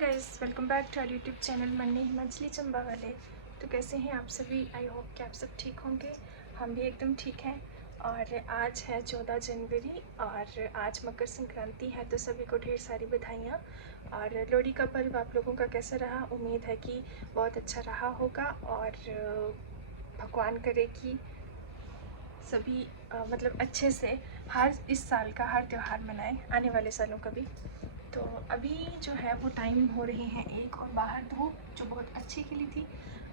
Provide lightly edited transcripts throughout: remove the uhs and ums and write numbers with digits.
Guys, welcome back to our YouTube channel Manni Himachali Chamba वाले। तो कैसे हैं आप सभी? आई होप कि आप सब ठीक होंगे। हम भी एकदम ठीक हैं। और आज है 14 जनवरी और आज मकर संक्रांति है, तो सभी को ढेर सारी बधाइयाँ। और लोहड़ी का पर्व आप लोगों का कैसा रहा? उम्मीद है कि बहुत अच्छा रहा होगा। और भगवान करे कि सभी मतलब अच्छे से हर इस साल का हर त्यौहार मनाएं, आने वाले सालों का भी। तो अभी जो है वो टाइम हो रहे हैं 1 और बाहर धूप जो बहुत अच्छी खिली थी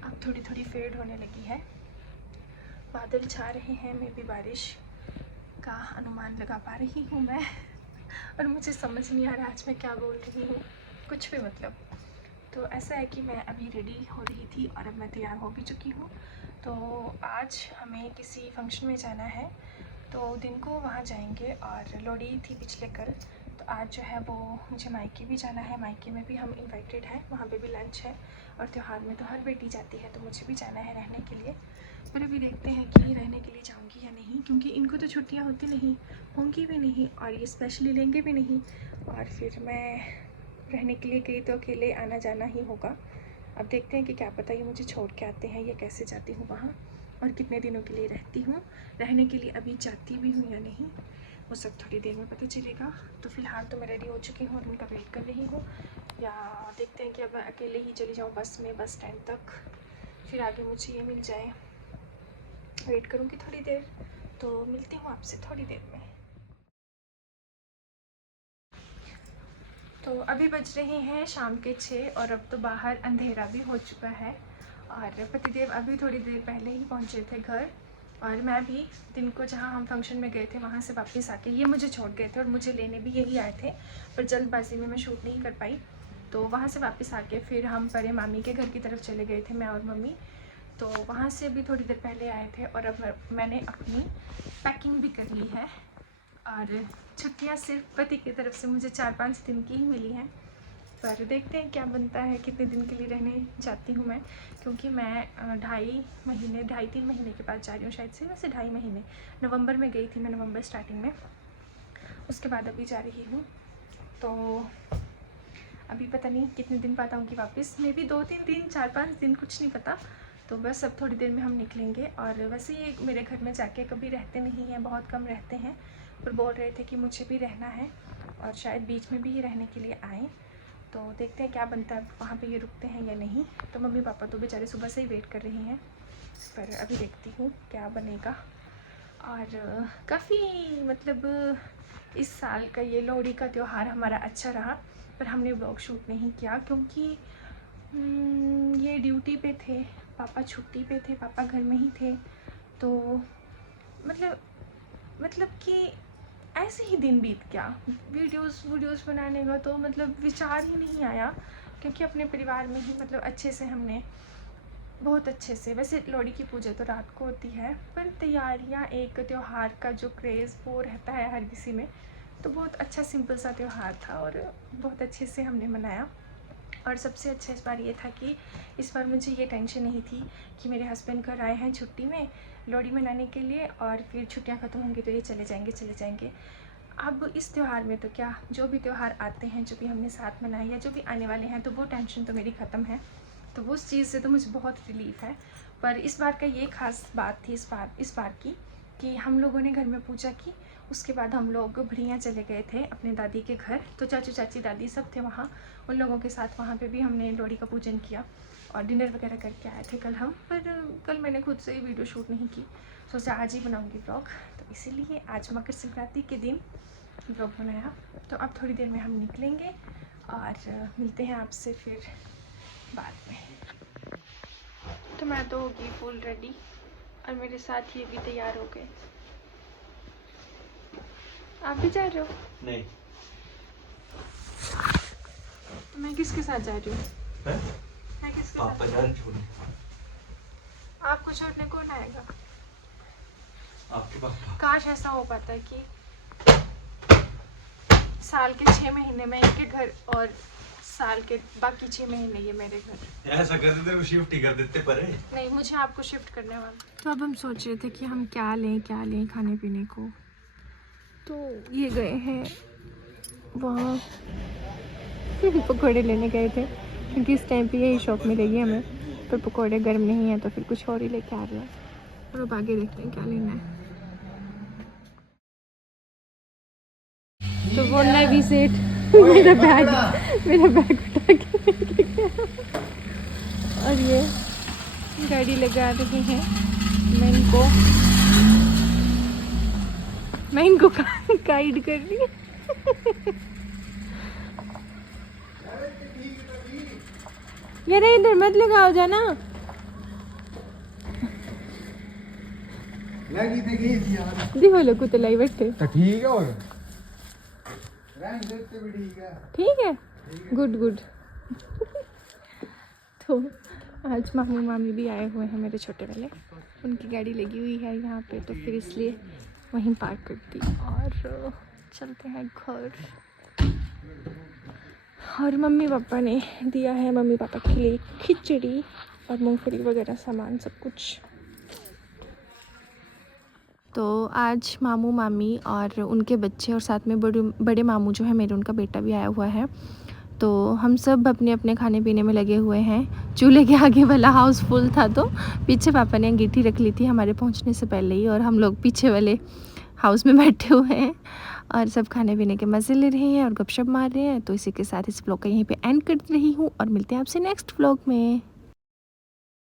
अब थोड़ी थोड़ी फेड होने लगी है। बादल छा रहे हैं, मैं भी बारिश का अनुमान लगा पा रही हूँ मैं और मुझे समझ नहीं आ रहा आज मैं क्या बोल रही हूँ, कुछ भी मतलब। तो ऐसा है कि मैं अभी रेडी हो रही थी और अब मैं तैयार हो भी चुकी हूँ। तो आज हमें किसी फंक्शन में जाना है, तो दिन को वहाँ जाएंगे। और लोहड़ी थी पिछले कल, तो आज जो है वो मुझे मायके भी जाना है। मायके में भी हम इनवाइटेड हैं, वहाँ पे भी लंच है। और त्यौहार में तो हर बेटी जाती है, तो मुझे भी जाना है रहने के लिए। पर अभी देखते हैं कि रहने के लिए जाऊँगी या नहीं, क्योंकि इनको तो छुट्टियाँ होती नहीं, होंगी भी नहीं और ये स्पेशली लेंगे भी नहीं। और फिर मैं रहने के लिए गई तो अकेले आना जाना ही होगा। अब देखते हैं कि क्या पता ये मुझे छोड़ के आते हैं या कैसे जाती हूँ वहाँ, और कितने दिनों के लिए रहती हूँ। रहने के लिए अभी जाती भी हूँ या नहीं वो सब थोड़ी देर में पता चलेगा। तो फ़िलहाल तो मैं रेडी हो चुकी हूँ और उनका वेट कर रही हूँ, या देखते हैं कि अब मैं अकेले ही चली जाऊँ बस में, बस स्टैंड तक, फिर आगे मुझे ये मिल जाए। वेट करूँगी थोड़ी देर, तो मिलती हूँ आपसे थोड़ी देर में। तो अभी बज रहे हैं शाम के 6 और अब तो बाहर अंधेरा भी हो चुका है। और पतिदेव अभी थोड़ी देर पहले ही पहुँचे थे घर, और मैं भी दिन को जहाँ हम फंक्शन में गए थे वहाँ से वापस आके ये मुझे छोड़ गए थे और मुझे लेने भी यही आए थे, पर जल्दबाजी में मैं शूट नहीं कर पाई। तो वहाँ से वापस आके फिर हम परे मामी के घर की तरफ चले गए थे, मैं और मम्मी। तो वहाँ से अभी थोड़ी देर पहले आए थे और अब मैंने अपनी पैकिंग भी कर ली है। और छुट्टियाँ सिर्फ पति की तरफ से मुझे 4-5 दिन की ही मिली हैं, पर देखते हैं क्या बनता है, कितने दिन के लिए रहने जाती हूँ मैं। क्योंकि मैं 2.5-3 महीने के बाद जा रही हूँ, शायद से वैसे 2.5 महीने। नवंबर में गई थी मैं, नवंबर स्टार्टिंग में, उसके बाद अभी जा रही हूँ। तो अभी पता नहीं कितने दिन बाद आऊँगी वापस, मे भी 2-3 दिन, 4-5 दिन, कुछ नहीं पता। तो बस अब थोड़ी देर में हम निकलेंगे। और वैसे ये मेरे घर में जाके कभी रहते नहीं हैं, बहुत कम रहते हैं, पर बोल रहे थे कि मुझे भी रहना है और शायद बीच में भी ये रहने के लिए आएँ। तो देखते हैं क्या बनता है, वहाँ पे ये रुकते हैं या नहीं। तो मम्मी पापा तो बेचारे सुबह से ही वेट कर रहे हैं, पर अभी देखती हूँ क्या बनेगा। और काफ़ी मतलब इस साल का ये लोहड़ी का त्यौहार हमारा अच्छा रहा, पर हमने व्लॉग शूट नहीं किया क्योंकि ये ड्यूटी पे थे, पापा छुट्टी पे थे, पापा घर में ही थे। तो मतलब कि ऐसे ही दिन बीत गया, वीडियोस बनाने का तो मतलब विचार ही नहीं आया। क्योंकि अपने परिवार में ही मतलब अच्छे से हमने, बहुत अच्छे से, वैसे लोहड़ी की पूजा तो रात को होती है, पर तैयारियां, एक त्यौहार का जो क्रेज़ वो रहता है हर किसी में, तो बहुत अच्छा सिंपल सा त्यौहार था और बहुत अच्छे से हमने मनाया। और सबसे अच्छा इस बार ये था कि इस बार मुझे ये टेंशन नहीं थी कि मेरे हस्बैंड घर आए हैं छुट्टी में लोहड़ी मनाने के लिए और फिर छुट्टियां ख़त्म होंगी तो ये चले जाएंगे। अब इस त्यौहार में तो क्या, जो भी त्यौहार आते हैं, जो भी हमने साथ मनाए या जो भी आने वाले हैं, तो वो टेंशन तो मेरी ख़त्म है। तो वो उस चीज़ से तो मुझे बहुत रिलीफ है। पर इस बार का ये ख़ास बात थी इस बार की कि हम लोगों ने घर में पूजा की, उसके बाद हम लोग बढ़िया चले गए थे अपने दादी के घर। तो चाचू चाची दादी सब थे वहाँ, उन लोगों के साथ वहाँ पे भी हमने लोहड़ी का पूजन किया और डिनर वगैरह करके आए थे कल हम। पर कल मैंने खुद से ही वीडियो शूट नहीं की, सोचा आज ही बनाऊँगी ब्लॉग, तो इसीलिए आज मकर संक्रांति के दिन ब्लॉग बनाया। तो अब थोड़ी देर में हम निकलेंगे और मिलते हैं आपसे फिर बाद में। तो मैं तो होगी फुल रेडी और मेरे साथ ये भी तैयार हो गए। आप भी जा रहे हो? नहीं। तो मैं किसके साथ जा रही हूँ? मैं किसके पापा साथ? जा रहे छोड़ने। आपको छोड़ने कौन आएगा? आपके पापा। काश ऐसा हो पाता है कि साल के 6 महीने में इनके घर और साल के बाकी 6 महीने ये मेरे घर। ऐसा कर देते, शिफ्ट ही कर देते पर है। नहीं, मुझे आपको शिफ्ट करने वाला। तो अब हम सोच रहे थे कि हम क्या लें खाने पीने को। तो ये गए हैं वहाँ पकोड़े लेने गए थे क्योंकि इस टाइम पे यही शॉप मिलेगी हमें, पर पकोड़े गर्म नहीं है तो फिर कुछ और ही लेके आ रहे हैं। और अब आगे देखते हैं क्या लेना है। तो वो नवी सेठ मेरा बैग उठा के लेके गया। और ये गाड़ी लगा रही हैं। मैं इनको गाइड कर रही हूँ। यार इधर मत लगाओ जाना। देखो लोग कुतलाई बैठे तो ठीक है, और रैंक देते भी ठीक है। ठीक है, गुड। तो आज मामू मामी भी आए हुए हैं मेरे छोटे वाले, उनकी गाड़ी लगी हुई है यहाँ पे, तो फिर इसलिए वहीं पार्क कर दी और चलते हैं घर। और मम्मी पापा ने दिया है मम्मी पापा के लिए खिचड़ी और मूंगफली वगैरह सामान सब कुछ। तो आज मामू मामी और उनके बच्चे और साथ में बड़े मामू जो है मेरे, उनका बेटा भी आया हुआ है। तो हम सब अपने अपने खाने पीने में लगे हुए हैं। चूल्हे के आगे वाला हाउस फुल था, तो पीछे पापा ने अंगीठी रख ली थी हमारे पहुंचने से पहले ही, और हम लोग पीछे वाले हाउस में बैठे हुए हैं और सब खाने पीने के मज़े ले रहे हैं और गपशप मार रहे हैं। तो इसी के साथ इस व्लॉग का यहीं पे एंड कर रही हूँ और मिलते हैं आपसे नेक्स्ट व्लॉग में।